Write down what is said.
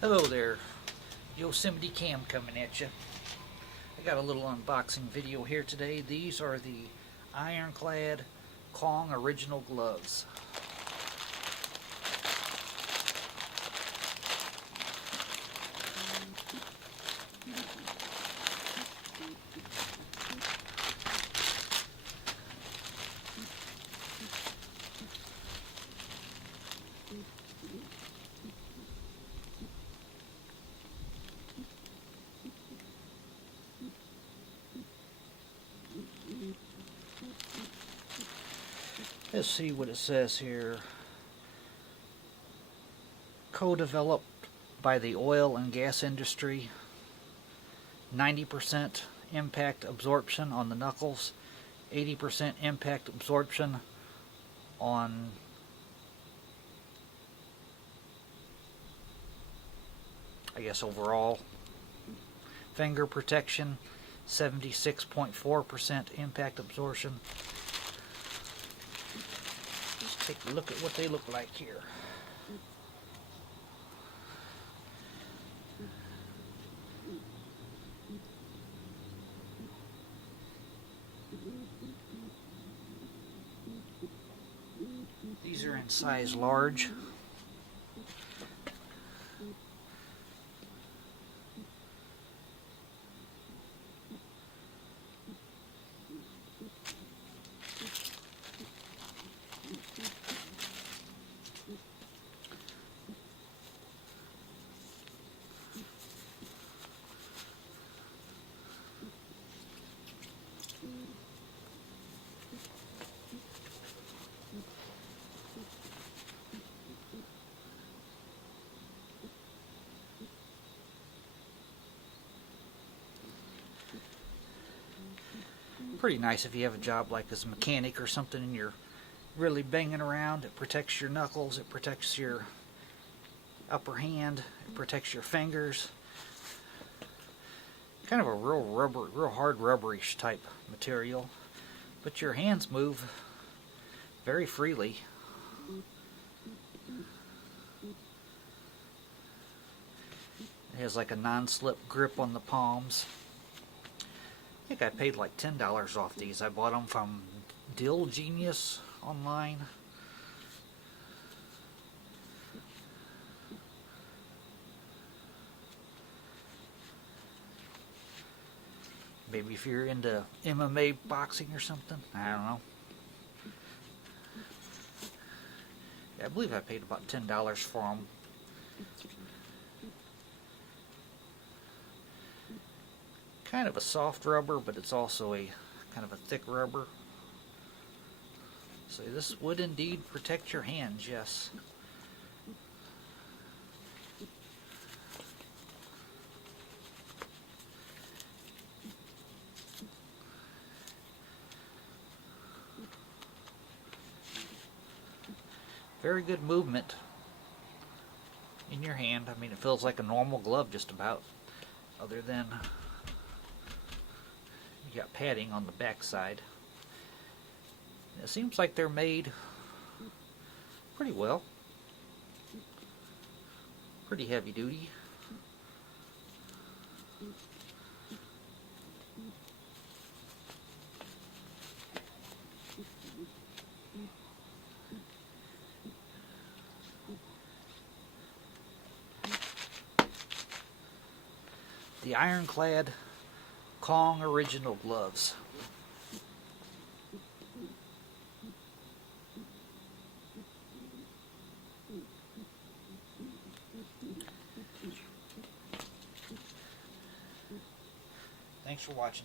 Hello there, Yosemite Cam coming at you. I got a little unboxing video here today. These are the Ironclad Kong original gloves. Let's see what it says here. Co-developed by the oil and gas industry. 90% impact absorption on the knuckles. 80% impact absorption on overall. Finger protection. 76.4% impact absorption. Take a look at what they look like here. These are in size large. Pretty nice if you have a job like as a mechanic or something and you're really banging around. It protects your knuckles, it protects your upper hand, it protects your fingers. Kind of a real hard rubberish type material, but your hands move very freely. It has like a non-slip grip on the palms. I think I paid like $10 off these. I bought them from Deal Genius online. Maybe if you're into MMA boxing or something. I don't know. Yeah, I believe I paid about $10 for them. Kind of a soft rubber, but it's also a kind of a thick rubber. So this would indeed protect your hands, yes. Very good movement in your hand. I mean, it feels like a normal glove just about, other than you got padding on the back side. It seems like they're made pretty well. Pretty heavy duty. The Ironclad Kong original gloves. Thanks for watching.